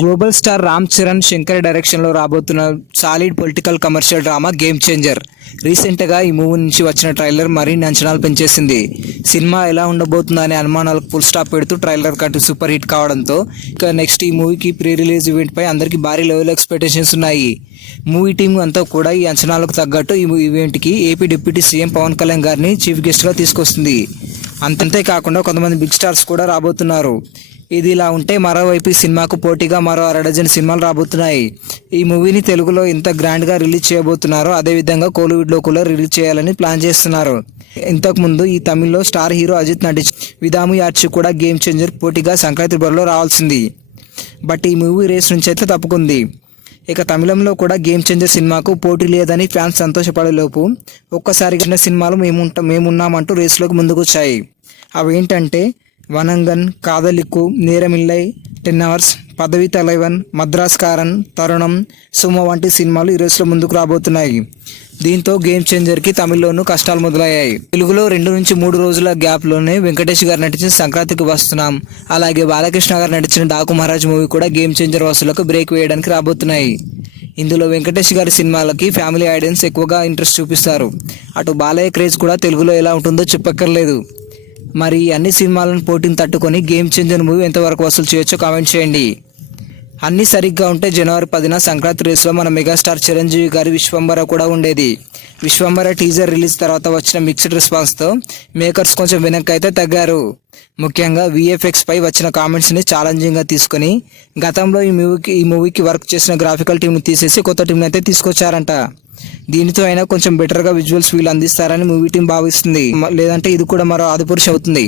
Global star Ram Charan Shankar డైరెక్షన్లో రాబోతున్న solid political commercial drama game changer రీసెంట్గా ఈ మూవీ నుంచి వచ్చిన ట్రైలర్ మరిన్ని అంచనాలు పెంచేసింది. సినిమా ఎలా ఉండబోతుందనే అనుమానాలకు ఫుల్ స్టాప్ పెడుతూ ట్రైలర్ కట్టు సూపర్ హిట్ కావడంతో ఇక నెక్స్ట్ ఈ మూవీకి ప్రీ రిలీజ్ ఈవెంట్పై అందరికీ భారీ లెవెల్ ఎక్స్పెక్టేషన్స్ ఉన్నాయి. మూవీ టీం అంతా కూడా ఈ అంచనాలకు తగ్గట్టు ఈ ఈవెంట్కి AP deputy CM Pawan Kalyan గారిని చీఫ్ గెస్ట్గా తీసుకొస్తుంది. అంతంతే కాకుండా కొంతమంది బిగ్ స్టార్స్ కూడా రాబోతున్నారు. ఇది ఇలా ఉంటే మరోవైపు ఈ సినిమాకు పోటీగా మరో అరడజన్ సినిమాలు రాబోతున్నాయి. ఈ మూవీని తెలుగులో ఇంత గ్రాండ్గా రిలీజ్ చేయబోతున్నారో అదేవిధంగా కోలీవుడ్లో కూడా రిలీజ్ చేయాలని ప్లాన్ చేస్తున్నారు. ఇంతకుముందు ఈ తమిళ్ళో స్టార్ హీరో అజిత్ నటించి విదాము యాడ్చి కూడా గేమ్ చేంజర్ పోటీగా సంక్రాంతి బరిలో రావాల్సింది. బట్ ఈ మూవీ రేస్ నుంచి అయితే తప్పుకుంది. ఇక తమిళంలో కూడా గేమ్ చేంజర్ సినిమాకు పోటీ లేదని ఫ్యాన్స్ సంతోషపడేలోపు ఒక్కసారి సినిమాలు మేముంట మేమున్నామంటూ రేసులోకి ముందుకొచ్చాయి. అవేంటంటే వనంగన్ కాదలిక్కు నేరమిల్లై టెన్ అవర్స్ పదవి తలైవన్ మద్రాస్ కారన్ తరుణం సుమ వంటి సినిమాలు ఈ రోజులో ముందుకు రాబోతున్నాయి. దీంతో గేమ్ చేంజర్కి తమిళ్ళోనూ కష్టాలు మొదలయ్యాయి. తెలుగులో రెండు నుంచి మూడు రోజుల గ్యాప్లోనే వెంకటేష్ గారు నటించిన సంక్రాంతికి వస్తున్నాం. అలాగే బాలకృష్ణ గారు నటించిన డాకు మహారాజ్ మూవీ కూడా గేమ్ చేంజర్ వసూలకు బ్రేక్ వేయడానికి రాబోతున్నాయి. ఇందులో వెంకటేష్ గారి సినిమాలకి ఫ్యామిలీ ఆడియన్స్ ఎక్కువగా ఇంట్రెస్ట్ చూపిస్తారు. అటు బాలయ్య క్రేజ్ కూడా తెలుగులో ఎలా ఉంటుందో చెప్పక్కర్లేదు. మరి అన్ని సినిమాలను పోటీని తట్టుకొని గేమ్ చేంజర్ మూవీ ఎంతవరకు వసూలు చేయొచ్చో కామెంట్ చేయండి. అన్నీ సరిగ్గా ఉంటే జనవరి పదిన సంక్రాంతి రేసులో మన మెగాస్టార్ చిరంజీవి గారి విశ్వంబర కూడా ఉండేది. విశ్వంబర టీజర్ రిలీజ్ తర్వాత వచ్చిన మిక్స్డ్ రెస్పాన్స్తో మేకర్స్ కొంచెం వెనక్కి అయితే తగ్గారు. ముఖ్యంగా విఎఫ్ఎక్స్ పై వచ్చిన కామెంట్స్ని ఛాలెంజింగ్గా తీసుకొని గతంలో ఈ మూవీకి ఈ మూవీకి వర్క్ చేసిన గ్రాఫికల్ టీంని తీసేసి కొత్త టీంని అయితే తీసుకొచ్చారంట. దీనితో అయినా కొంచెం బెటర్గా విజువల్స్ వీళ్ళు అందిస్తారని మూవీ టీం భావిస్తుంది. లేదంటే ఇది కూడా మరో ఆదిపురుష అవుతుంది.